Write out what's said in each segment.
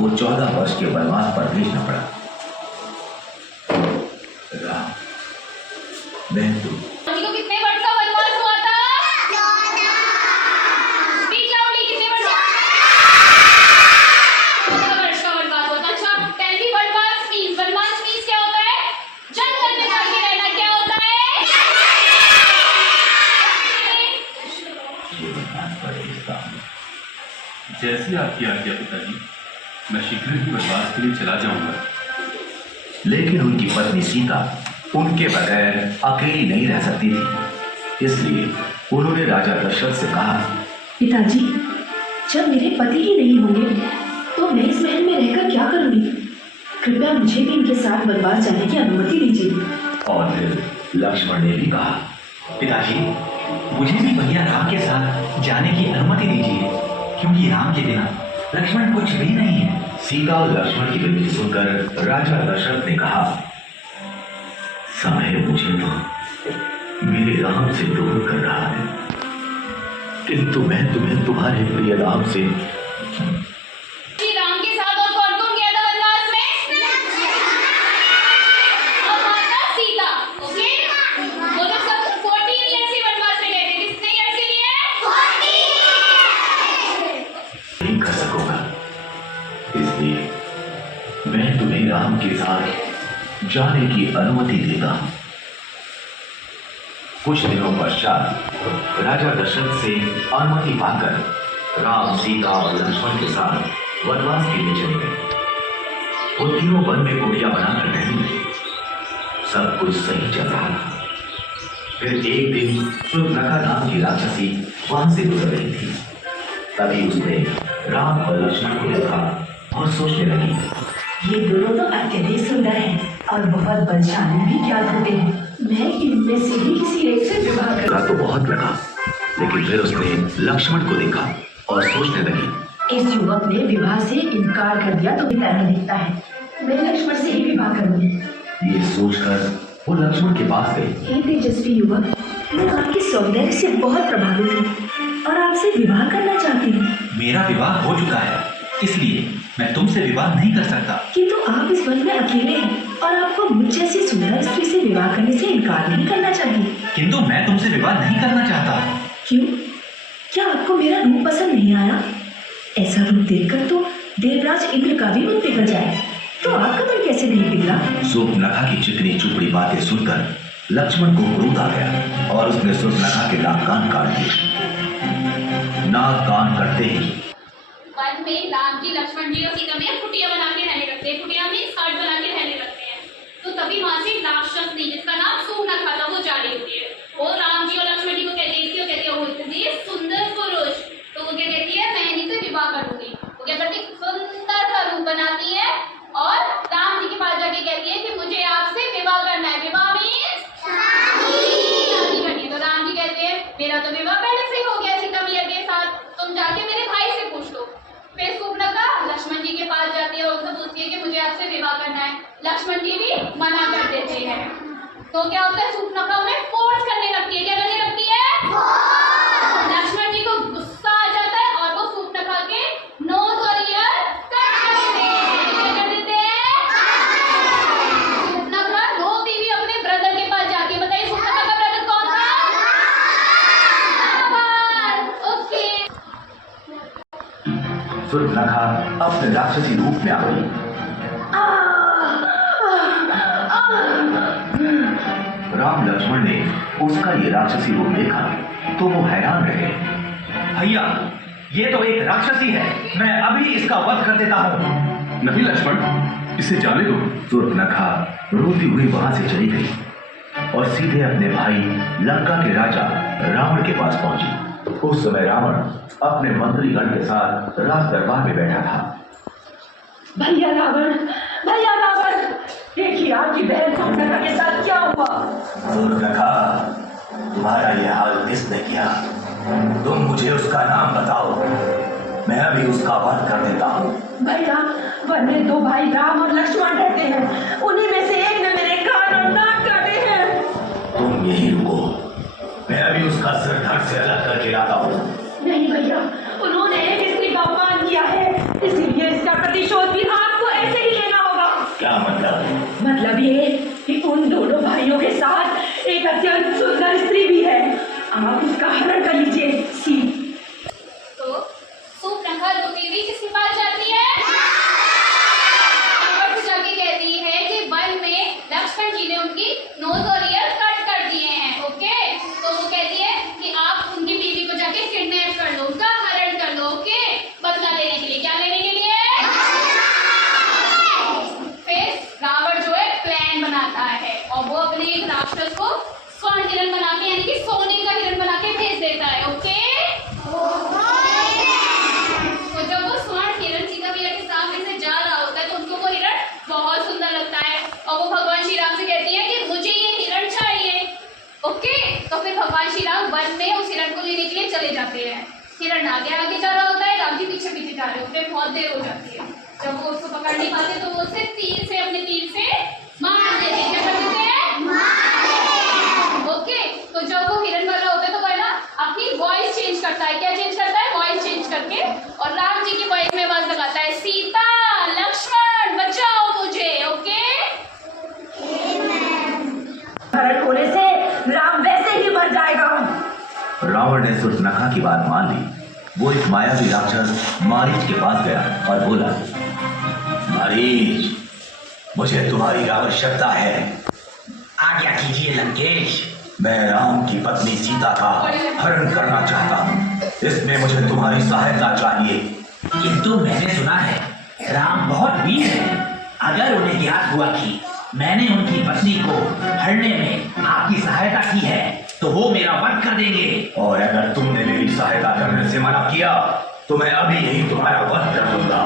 को 14 वर्ष के वनवास पर भेजना पड़ा। राम, मैं तो कितने वर्ष का वनवास हुआ था? 14। स्पीच लाउडली, कितने वर्ष का? 14 वर्ष का वनवास हुआ था। अच्छा, पहली वनवास मीन्स क्या होता है? जंगल में जाके रहना। क्या होता है? जैसी आपकी आज्ञा पिताजी, मैं शीघ्र ही वनवास के लिए चला जाऊंगा। लेकिन उनकी पत्नी सीता उनके बगैर अकेली नहीं रह सकती थी, इसलिए उन्होंने राजा दशरथ से कहा, पिताजी, जब मेरे पति ही नहीं होंगे तो मैं इस महल में रहकर क्या करूंगी? कृपया मुझे भी इनके साथ वनवास जाने की अनुमति दीजिए। और फिर लक्ष्मण ने भी कहा, पिताजी, मुझे भी भैया राम के साथ जाने की अनुमति दीजिए, क्योंकि राम के बिना लक्ष्मण कुछ भी नहीं है। सीता और लक्ष्मण की विनती सुनकर राजा दशरथ ने कहा, समय मुझे तो मेरे राम से दूर कर रहा है, किंतु मैं तुम्हें तुम्हारे प्रिय राम से। राम के साथ और कौन कौन गया था वनवास में? और माता सीता। ओके, वो लोग सब 14 ईयर्स के वनवास में गए थे। कितने ईयर्स के लिए? 14। नहीं कर सकूंगा, इसलिए मैं तुम्हें राम के साथ जाने की अनुमति देता हूं। कुछ दिनों पश्चात राजा दशरथ से अनुमति पाकर राम, सीता और लक्ष्मण के साथ वनवास के लिए चले गए। वो तीनों वन में कुटिया बनाकर रहेंगे। सब कुछ सही चल रहा था। फिर एक दिन सुर्पनखा नाम की राक्षसी वहां से गुजर रही थी। तभी उसने राम और लक्ष्मण को देखा और सोचने लगी, ये दोनों तो अत्यधिक सुंदर हैं और बहुत बलशाली भी क्या होते हैं। मैं इनमें से ही किसी एक से विवाह बुरा तो बहुत लगा, लेकिन फिर उसने लक्ष्मण को देखा और सोचने लगी, इस युवक ने विवाह से इनकार कर दिया तो तरह दिखता है। मैं लक्ष्मण से ही विवाह करूंगी। ये सोचकर वो लक्ष्मण के पास गई। हे तेजस्वी युवक, मैं आपके सौंदर्य से बहुत प्रभावित हूँ और आपसे विवाह करना चाहती हूँ। मेरा विवाह हो चुका है, इसलिए मैं तुमसे विवाह नहीं कर सकता। किंतु आप इस वन में अकेले हैं और आपको मुझ जैसी सुंदर स्त्री से विवाह करने से इनकार नहीं करना चाहिए। किंतु मैं तुमसे विवाह नहीं करना चाहता। क्यों? क्या आपको मेरा रूप पसंद नहीं आया? ऐसा रूप देखकर तो देवराज इंद्र का भी मन पिघल जाए, तो आपका मन कैसे नहीं पिघला? सुर्पनखा की चिकनी चुपड़ी बातें सुनकर लक्ष्मण को क्रोध आ गया और उसने सुर्पनखा के नाक कान काट दिए। नाक कान करते ही वन में राम जी, लक्ष्मण जी और सीता मैया कुटिया बना के रहने लगते हैं। कुटिया में हट बना के रहने लगते हैं। तो तभी वहां से राक्षस नहीं, जिसका नाम सुर्पनखा था, वो जा रही होती है। वो राम जी और लक्ष्मण जी को कहती है, कहती है, वो इतनी सुंदर पुरुष, तो वो क्या कहती है, मैं इन्हीं से विवाह करूंगी। वो क्या करती है, सुंदर सा रूप बनाती है और राम जी के पास जाके कहती है कि मुझे आपसे विवाह करना है। विवाह मीन्स शादी करनी है। तो राम जी कहते हैं, मेरा तो विवाह पहले से ही हो गया सीता मैया के साथ, तुम जाके मेरे भाई से पूछ लो। फिर सुर्पनखा लक्ष्मण जी के पास जाती है और उनसे पूछती है कि मुझे आपसे विवाह करना है। लक्ष्मण जी भी मना कर देते हैं। तो क्या होता है, सुर्पनखा उन्हें फोर्स करने लगती है। क्या करने लगती है? लक्ष्मण जी को गुस्सा आ जाता है और वो सुर्पनखा के नोज और ईयर कट कर देते हैं। क्या कर देते हैं? सुर्पनखा रोती हुई अपने ब्रदर के पास जाती है। बताइए सुर्पनखा का ब्रदर कौन था? ओके। सुर्पनखा अपने राक्षसी रूप में आ गई। राम लक्ष्मण ने उसका ये राक्षसी रूप देखा तो वो हैरान रहे। भैया, ये तो एक राक्षसी है, मैं अभी इसका वध कर देता हूँ। नहीं लक्ष्मण, इसे जाने दो। सुर्पनखा रोती हुई वहां से चली गई और सीधे अपने भाई लंका के राजा रावण के पास पहुंची। उस समय रावण अपने मंत्रीगण के साथ राज दरबार में बैठा था। भैया रावण, देखिए आपकी बहन सुर्पनखा के साथ क्या हुआ। सुर्पनखा, तुम्हारा यह हाल किसने किया? तुम मुझे उसका नाम बताओ, मैं अभी उसका वध कर देता हूँ। भैया, वन में 2 भाई राम और लक्ष्मण रहते हैं, उन्हीं में से एक ने मेरे कान और नाक काटे हैं। तुम यही रुको, मैं अभी उसका सिर धड़ से अलग करके लाता हूँ। नहीं भैया, उन्होंने एक स्त्री का अपमान किया है, इसीलिए इसका प्रतिशोध भी आपको ऐसे ही लेना होगा। क्या मतलब? मतलब ये कि उन दोनों भाइयों के साथ एक अत्यंत सुंदर स्त्री भी है। आप उसका हरण कर लीजिए। सी तो सूर्पनखा रोती हुई किसके पास जाती है? और फिर जाके कहती है कि वन में लक्ष्मण जी ने उनकी नोज और ईयर कट कर दिए हैं। ओके, तो वो कहती है कि आप उनकी बीवी को जाके किडनैप कर लो, उनका हरण कर लो। ओके, बदला लेने के लिए। क्या लेने के लिए? फिर रावण जो है प्लान बनाता है और वो अपने एक राक्षस को स्वर्ण हिरण बना के, यानी कि सोने का हिरण बना के भेज देता है। ओके, तो जब वो स्वर्ण हिरण सीता मैया के सामने से जा रहा होता है तो उनको वो हिरण बहुत सुंदर लगता है और वो भगवान श्री राम से कहती है कि मुझे ये हिरण चाहिए। ओके, तो फिर भगवान श्री राम वन में उस हिरण को लेने के लिए चले जाते हैं। हिरण आगे आगे जा रहा होता है, राम जी पीछे पीछे जा रहे होते हैं। बहुत देर हो जाती है। जब वो उसको पकड़ नहीं पाते तो वो उसे तीर से, अपने तीर से मार देते हैं। क्या कर देते हैं? ओके, तो जब वो हिरण मर रहा होता है तो वो है ना अपनी वॉइस चेंज करता है। क्या चेंज करता है? वॉइस चेंज करके और राम जी की वॉइस में आवाज लगाता है, सीता लक्ष्मण बचाओ मुझे। ओके, हरण होने से राम वैसे ही मर जाएगा। रावण ने सूर्पनखा की बात मान ली। वो इस मायावी राक्षस मारीच के पास गया और बोला, मारीच, मुझे तुम्हारी आवश्यकता है। आज्ञा कीजिए लंकेश। मैं राम की पत्नी सीता का हरण करना चाहता हूँ। इसमें मुझे तुम्हारी सहायता चाहिए। किंतु मैंने सुना है राम बहुत वीर है। अगर उन्हें ज्ञात हुआ कि मैंने उनकी पत्नी को हरने में आपकी सहायता की है तो वो मेरा वध कर देंगे। और अगर तुमने मेरी सहायता करने से मना किया तो मैं अभी यही तुम्हारा वध कर दूंगा।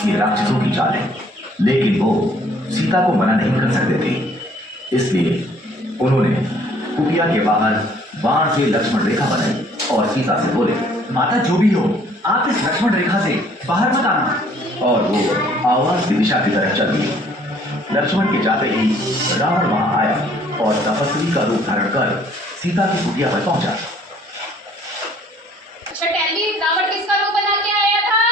ये राक्षसों की चाल है, लेकिन वो सीता को मना नहीं कर सकते थे। इसलिए उन्होंने कुटिया के बाहर बाण से लक्ष्मण रेखा बनाई और सीता से बोले, माता जो भी हो, आप इस लक्ष्मण रेखा से बाहर मत आना। और वो आवाज की दिशा की तरफ चल दिए। लक्ष्मण के जाते ही रावण वहां आया और तपस्वी का रूप धारण कर सीता की कुटिया पर पहुंचा। अच्छा टेल मी, रावण किसका रूप बना के आया था?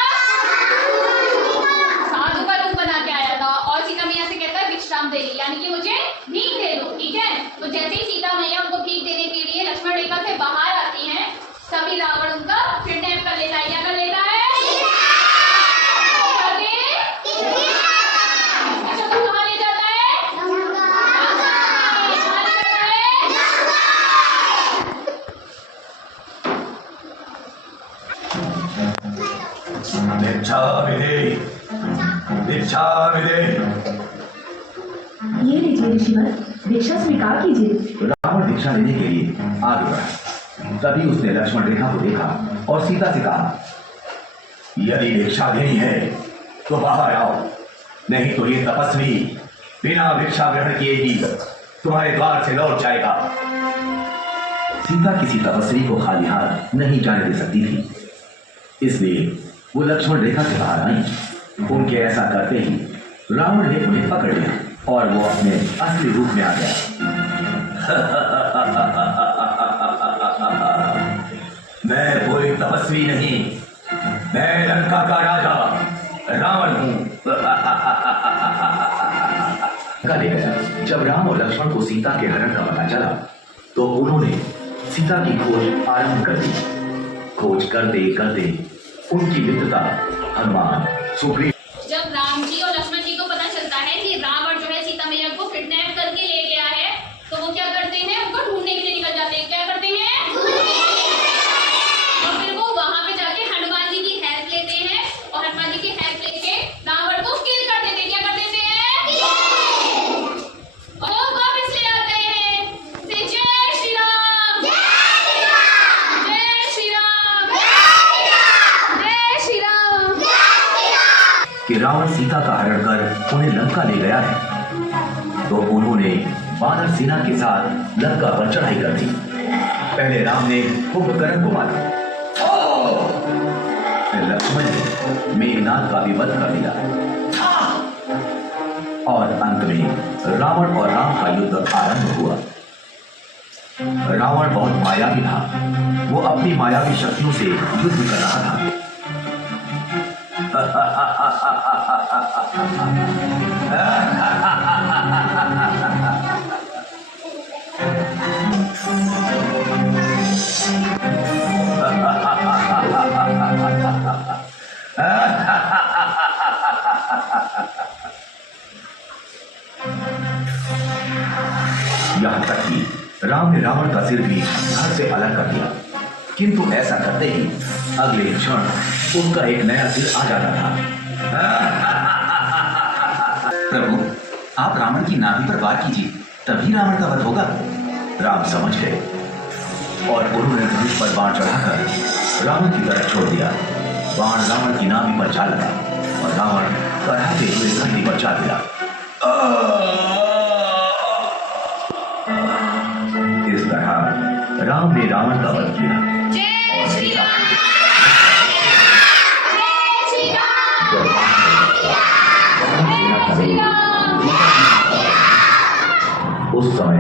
साधु का रूप बना के आया था और सीता मैया से कहता है विश्राम दे ली, यानी कि मुझे भीख दे दो। ठीक है, तो जैसे ही सीता मैया उनको भीख देने के लिए लक्ष्मण रेखा से बाहर आती हैं तभी रावण उनका किडनैप कर लेता है। क्या कर लेता है? अच्छा, तो कहाँ ले जाता है? कहाँ ले जाता है? भिक्षा मिले, भिक्षा मिले। ये लीजिए ऋषिवर, भिक्षा स्वीकार कीजिए। रावण भिक्षा लेने के लिए आगे बढ़ा। तभी उसने लक्ष्मण रेखा को देखा और सीता से कहा, यदि भिक्षा देनी है तो बाहर आओ, नहीं तो ये तपस्वी बिना भिक्षा ग्रहण किए ही तुम्हारे द्वार से लौट जाएगा। सीता किसी तपस्वी को खाली हाथ नहीं जाने दे सकती थी, इसलिए वो लक्ष्मण रेखा से बाहर आई। उनके ऐसा करते ही रावण ने उन्हें पकड़ लिया और वो अपने असली रूप में आ गया। मैं कोई तपस्वी नहीं, मैं लंका का राजा रावण हूं। जब राम और लक्ष्मण को सीता के हरण का पता चला तो उन्होंने सीता की खोज आरंभ कर दी। खोज करते करते उनकी मित्रता हनुमान, सुग्रीव। जब राम जी और लक्ष्मण जी को पता चलता है कि रावण जो है सीता मैया को किडनैप करके ले गया है तो वो क्या करते हैं? उनको ढूंढने के लिए निकल जाते हैं। क्या करते हैं? और फिर वो वहां पे जाके हनुमान जी की हेल्प लेते हैं और हनुमान जी की हेल्प लेके रावण को किल कर देते हैं। क्या कर देते हैं? और वो वापस ले आते हैं। से जय श्री राम, जय श्री राम, जय श्री राम। कि रावण सीता का हरण कर उन्हें लंका ले गया है तो उन्होंने वानर सेना के साथ लंका पर चढ़ाई कर दी। पहले राम ने कुंभकर्ण को मारा, फिर लक्ष्मण ने मेघनाथ का भी वध कर दिया और अंत में रावण और राम का युद्ध आरंभ हुआ। रावण बहुत मायावी था, वो अपनी मायावी शक्तियों से युद्ध कर रहा था। यहां तक कि राम ने रावण का सिर भी धड़ से अलग कर दिया, किंतु ऐसा करते ही अगले क्षण उसका एक नया सिर आ जाता था। प्रभु, आप रावण की नाभि पर वार कीजिए, तभी रावण का वध होगा। राम समझ गए और उन्होंने धनुष पर बाण चढ़ाकर रावण की तरफ छोड़ दिया। बाण रावण की नाभि पर जा लगा और रावण कराहते हुए धरती पर जा गिरा। इस तरह राम ने रावण का वध किया। जय श्री राम। जय श्री राम। जब जय श्री राम। उस समय